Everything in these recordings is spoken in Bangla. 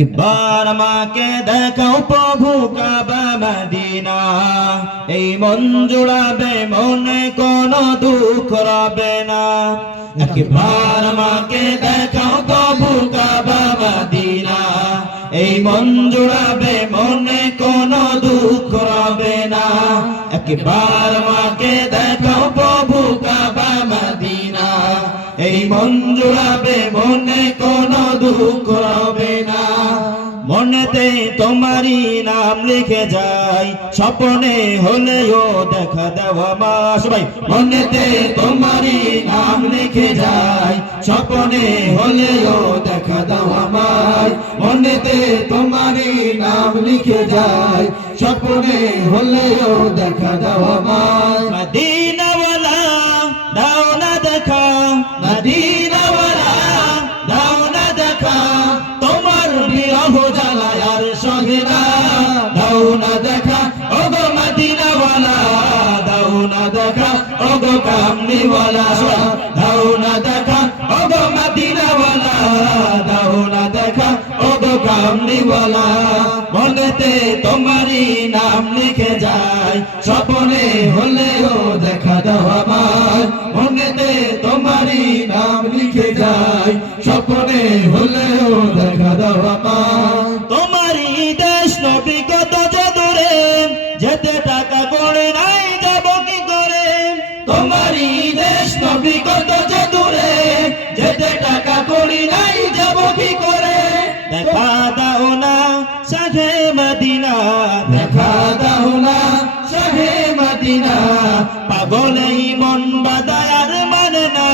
একবার আমাকে দেখাও প্রভু কাবা মদিনা, এই মন জুড়াবে মনে কোনো দুঃখ রবে না। একবার আমাকে দেখাও প্রভু কাবা মদিনা, এই মন জুড়াবে মনে কোনো দুঃখ রবে না। একবার আমাকে দেখাও প্রভু কাবা মদিনা, এই মন জুড়াবে মনে কোনো দুঃখ রবে না। মনেতে তোমারই নাম লিখে যাই, স্বপ্নে হলেও দেখা দেওয়া মা। সবাই মনেতে তোমারই নাম লিখে যাই, স্বপ্নে হলেও দেখা দেওয়া মাই। মনেতে তোমারই নাম লিখে যাই, স্বপ্নে হলেও দেখা দেওয়া মাই। মদিনাওয়ালা দাও না দেখা, মদিনাওয়ালা দাও না দেখা, তোমার বিরহ জ্বালায় আর সহে না। দাও না দেখা ওগো মদিনাওয়ালা, দাও না দেখা ওগো কামলিওয়ালা। দাও না দেখা ওগো মদিনাওয়ালা, দাও না দেখা ওগো কামলিওয়ালা। মনেতে তোমারই নাম লিখে যায়, স্বপ্নে হলেও দেখা দাও আমায়। মনেতে তোমারই নাম লিখে যায়, স্বপ্নে হলেও দেখা দাও আমায়। তোমারই দেশ নবী কত দূরে, যেতে টাকা করে নাই যাব কি করে। তোমারই দেশ নবী কত দূরে, যেতে টাকা করি নাই যাব কি করে। দেখা দাও না শাহে মদিনা, দেখা দাও না শাহে মদিনা, পাগলেই মন বাদায়ার মানে না।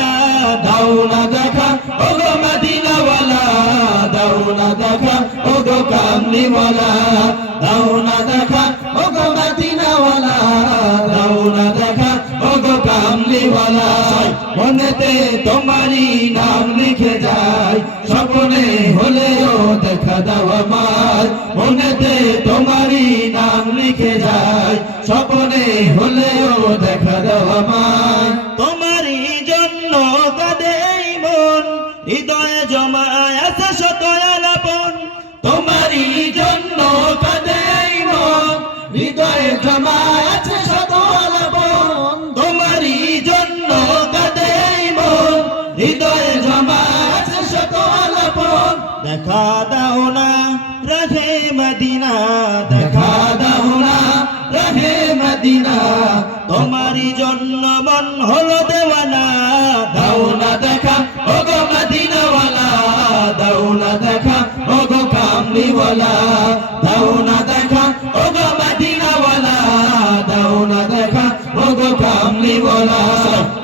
দাও না দেখা ওগো মদিনাওয়ালা, দাও না দেখা ওগো কামলিওয়ালা। দাও না দেখা ওগো মদিনাওয়ালা, দাও না দেখা ওগো কামলিওয়ালা। মনেতে তোমারই নাম লিখে যায়, স্বপ্নে হলেও দেখা দাও আমায়। মনেতে তোমারই নাম লিখে যায়, স্বপ্নে হলেও দেখা দাও আমায়। তোমারই জন্য কাঁদে এই মন, হৃদয়ে জমায় আছে শত আলাপন। তোমারই জন্য কাঁদে এই মন, হৃদয়ে জমায় আছে শত আলাপন। তোমারই জন্য কাঁদে এই মন, হৃদয়ে জমায় আছে শত আলাপন। দেখা দাও না রাহে মদিনা, দেখা দাও না রাহে মদিনা, তোমারই জন্য মন হলো দেওয়ানা। দাও না দেখা ওগো মদিনাওয়ালা, দাও না দেখা ওগো কামলিওয়ালা। দাও না দেখা ওগো মদিনাওয়ালা, দাও না দেখা ওগো কামলিওয়ালা।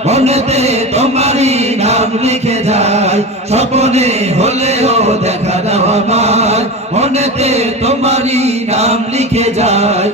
মনেতে তোমারই নাম লিখে যায়, স্বপ্নে হলেও দেখা দাও আমায়। মনেতে তোমারই নাম লিখে যায়।